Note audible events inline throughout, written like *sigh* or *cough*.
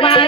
Bye.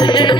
Yeah. *laughs*